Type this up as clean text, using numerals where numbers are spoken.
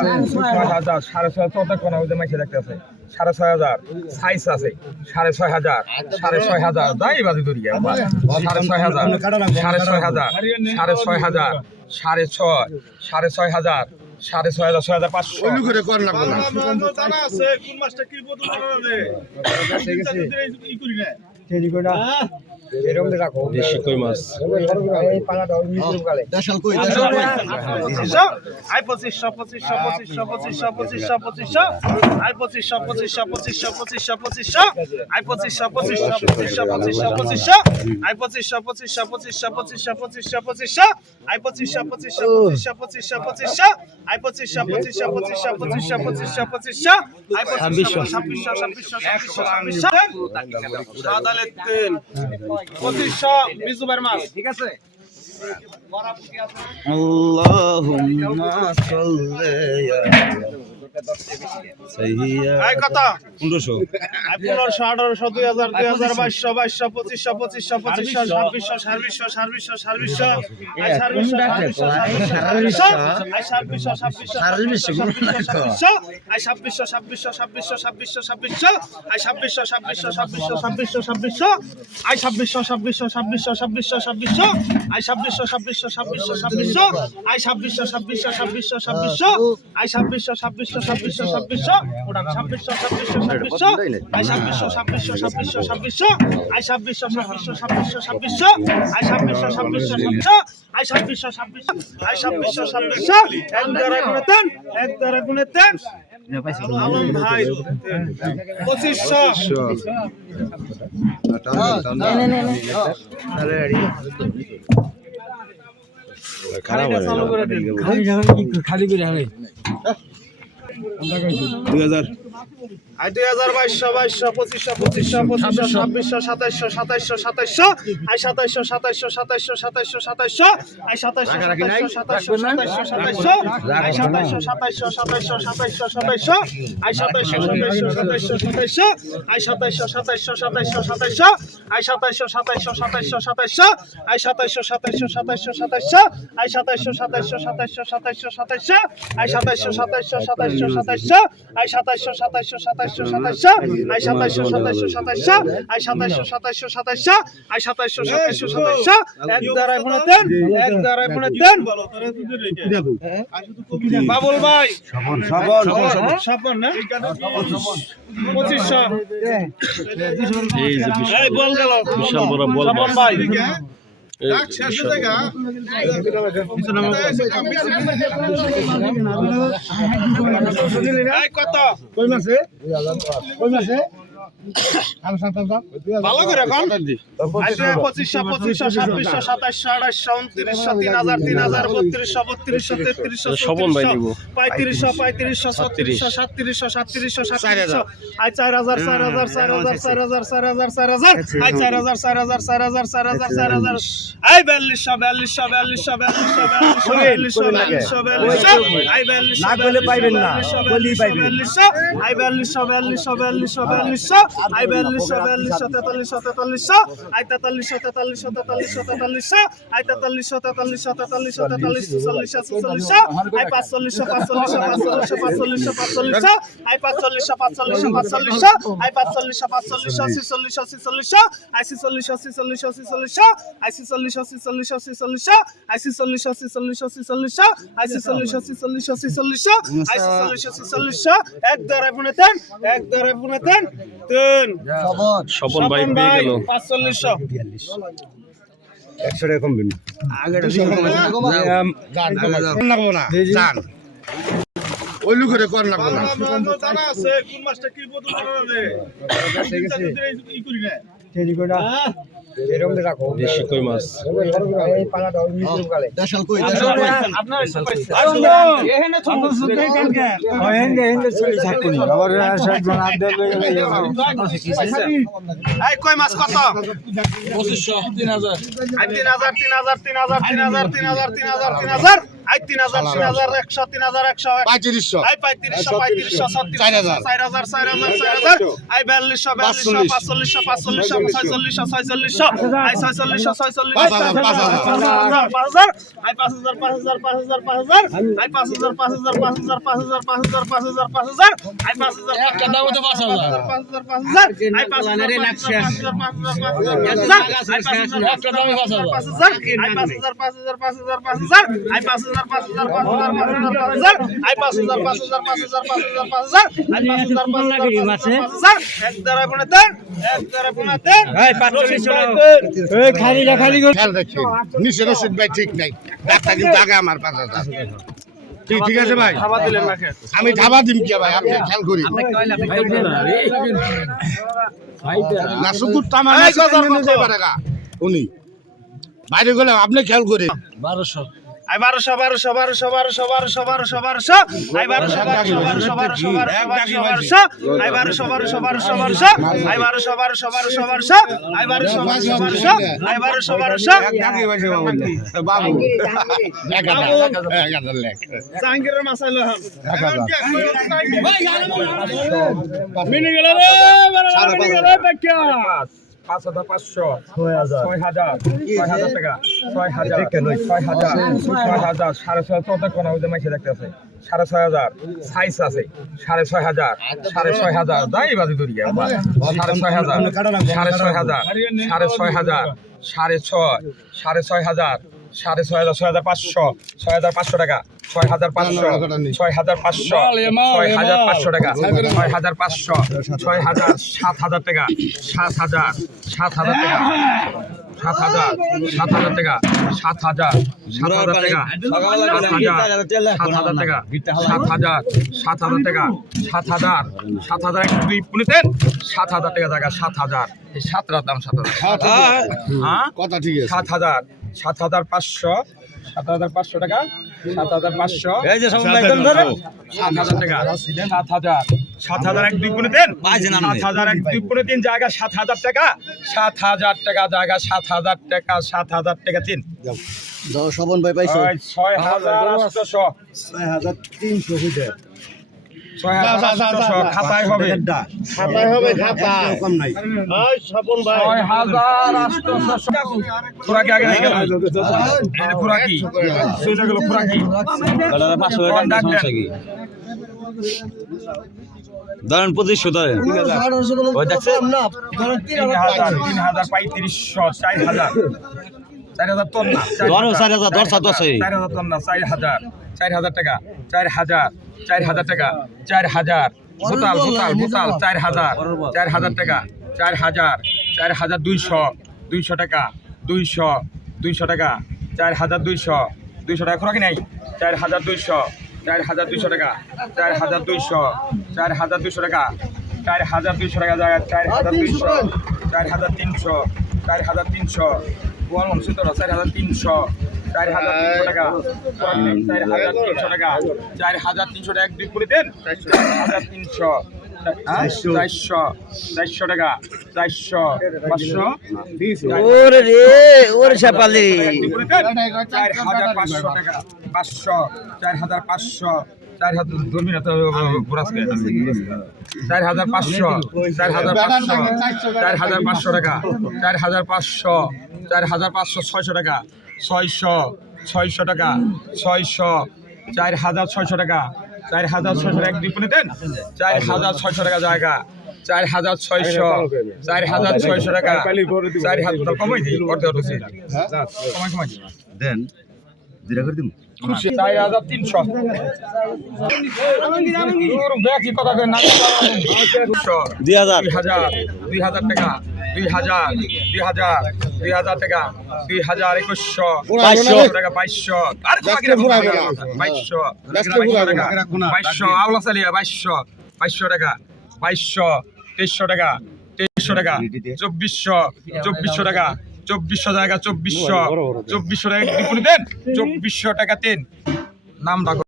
6,000 6,500 তো কোন ওই যে মাইছে দেখতেছে 6,500 সাইজ আছে 6,500 6,500 দাই বাজে দরিয়া 6,500 6,500 6,500 6,500 6,500 6,500 ওই করে কর না কোন জানা আছে কোন মাছটা কি বদল করে ই করি না টেরিকোটা এরকম রাখো দেশি কই মাছ এই পালাটা ওই মিশরুম কালে দেশাল কই দেশাল কই I 2500 I 2500 I 2500 I 2500 I 2500 I 2500 2500 বিজুবার মাছ ঠিক আছে আল্লাহুম্মা সাল্লি আই কত 1500 আই 1500 1800 2000 2200 2200 2500 আই খালি করে হবে 2000 আই 2200 2500 2600 2700 আই 2700 আই বাবুল ভাই স্বপন না 2500 এই যে এই বল গেল বিশাল বড় বল স্বপন ভাই কত কই মাছে ভালো করে এখন 2500 2600 2700 2800 2900 3000 3200 স্বপন ভাই নিব 3500 আই 4000 আই 4000 আই 4200 আই 4200 না বলে পাইবেন না বলি পাইবেন I 4200 I 4200 I 4300 I 43 I 45 I 45 I 45 I 46 I এক ধরে পুনেতেন তিন স্বপন ভাই পেয়ে গেল 4500 100 টাকা কম দিন লাগবো না জান ওই করে কর না কোন জানা আছে কোন মাছটা কি বদল করে ই করি না টেরিকোটা এরকম রাখো দেশি কই মাছ এই পালাটা ওই মিশরুম কালে দেশাল কই দেশাল কই আপনার এখানে ছোট ছোট কালকে এখানে চলে থাকুনি আবার আসার জন আদর এই কই মাছ কত 2500 3000 3000 3000 I 3000 3100 3100 3500 I 3500 3500 4000 4000 4000 I 4200 4200 4500 4600 4600 I 4600 4600 5000 I 5000 5000 5000 5000 I 5000 5000 5000 5000 5000 5000 5000 I 5000 একটা দাও তো 5000 5000 5000 আই 5000 5000 একটা দাও 5000 আই 5000 5000 5000 5000 আই 5000 5000 5000 5000 আই 5000 5000 5000 5000 5000 আই 5000 5000 এক দ্বারা গুণিতেন এক দ্বারা গুণিতেন এই 500 এই খালি খেয়াল রাখছেন নিচে রশিদ ভাই ঠিক নাই ডাক্তার কিন্তু আগে আমার 5000 ঠিক আছে ভাই খাবার দিলেন না খেয়ে আমি ধাবা দিম কি ভাই আপনি খেয়াল করি না শুধু তামা না নিতে পারে গা উনি বাইরে গেলে আপনি খেয়াল করি I 1200 1200 1200 1200 1200 1200 I 1200 1200 1200 1200 I 1200 1200 1200 1200 I 1200 1200 1200 1200 I 1200 1200 1200 I 1200 1200 বাবু 1000 লেখ জাহাঙ্গীরের মাসাইল হন 1000 মিনি গেল রে মিনি গেল বেকা 5500 6000 6000 টাকা 6000 6000 6,500 চৌদ্দ কোনা ওই যে মাইসে দেখতেছে 6,500 সাইজ আছে 6,500 6,500 দাই বাজি দড়ি 6,500 6,500 6,500 6,500 টাকা 6,500 6,500 6,500 টাকা 6,500 7,000 টাকা 7,000 টাকা 7,000 টাকা 7,000 টাকা 7,000 টাকা 7,000 টাকা 7,000 একটু দুই পুনিতেন 7,000 টাকা জায়গা 7,000 এই 7টার দাম 7,000 হ্যাঁ কথা ঠিক আছে 7,000 7,500 টাকা 7,500 এই যে সব একদম ধরে 7,000 টাকা 7,000 এক দুই গুণে দেন 7,000 এক দুই গুণে দিন জায়গা 7,000 টাকা 7,000 টাকা জায়গা 7,000 টাকা 7,000 টাকা তিন দাও শোভন ভাই পাইছো 6,800 6,300 হইছে 6,800 খাতায় হবে খাতায় হবে খাতা কম নাই ওই স্বপন ভাই 6,800 খুরাকি আগে নিয়ে গেল এই খুরাকি সোজা গেল খুরাকি ধরেন 2500 ধরেন ওই দেখছেন না ধরেন 3,000 3500 4,000 টন না ধরো 4,000 10 4,000 টন না 4,000 টাকা 4,000 টাকা 4,000 বোতাল 4,000 টাকা 4,200 টাকা 200 টাকা 4,200 টাকা খোরাকি নাই 4,200 টাকা 4,200 টাকা 4,200 টাকা জায়গা 4,300 গোয়াল মানুষ তো 4,300 টাকা 4,300 টাকা 4,300 টাকা এক দুই করে দেন 4,300 400 টাকা 400 500 ওরে রে ওরে শাপালি 4,500 টাকা 500 4,500 4,000 ধরবি না তো পুরাসকে 4,500 টাকা 4,500 600 টাকা 600 টাকা 4,600 টাকা 4,600 এক দুই দেন 4,600 টাকা জায়গা 4,600 টাকা 4,000 কমাই দিই করতে হচ্ছে কমাই দেন দিরা করে দিম 4,300 ব্যাকি কথা কই না 2000 2,000 টাকা 2,000 টাকা 2,021 টাকা 2,200 আর ব্যস্ত 2,200 টাকা 2,200 আওলা চালিয়া 2,200 টাকা 2,200 টাকা 2,300 টাকা 2,400 টাকা 2,400 জায়গা 2,400 টাকা দেন 2,400 টাকা তিন নাম ডাকো